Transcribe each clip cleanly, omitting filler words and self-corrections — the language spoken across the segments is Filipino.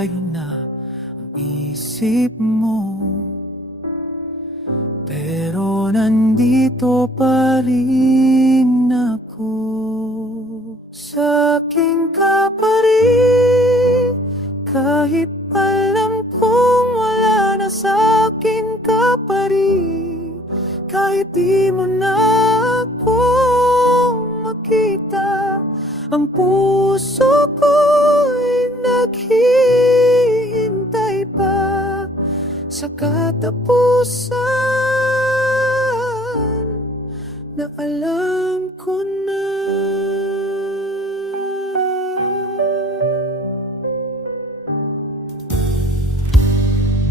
malayo na ang isip mo, pero nandito pa rin ako. Sa'kin ka pa rin, kahit alam kong wala na. Sa'kin ka pa rin, kahit di mo na ako makita. Ang puso ko'y naghihintay pa sa katapusan na alam ko na.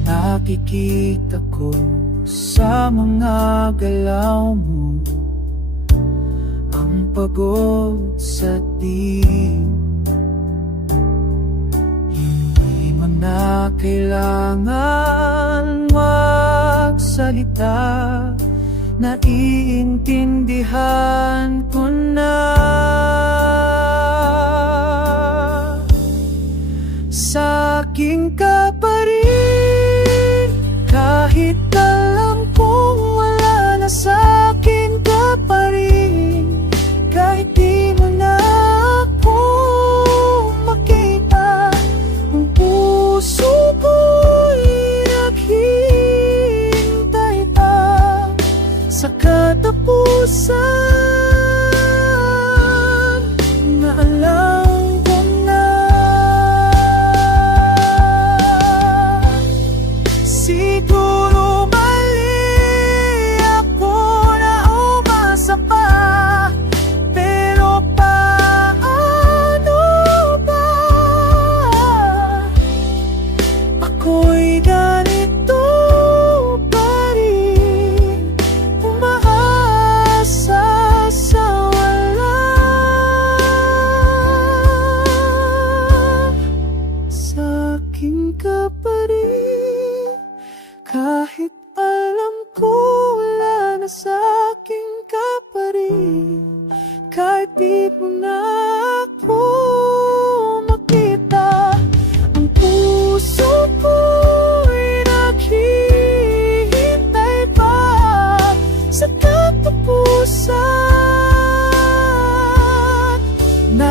Nakikita ko sa mga galaw mo ang pagod sa tingin. Hindi mo na kailangan magsalita, naiintindihan ko na. Sa'kin ka pa rin, kahit alam kong wala na. Sa'kin ka pa rin, kahit di mo na ako makita. Ang puso ko'y naghihintay pa sa katapusan na alam ko na. Siguro mali ako na umasa pa, pero paano ba ako'y ganito pa rin, umaasa sa wala. Sa'kin ka pa rin, kahit alam ko wala na. Sa'kin ka pa rin, kahit di mo na ako makita. Ang puso ko'y naghihintay pa sa katapusan na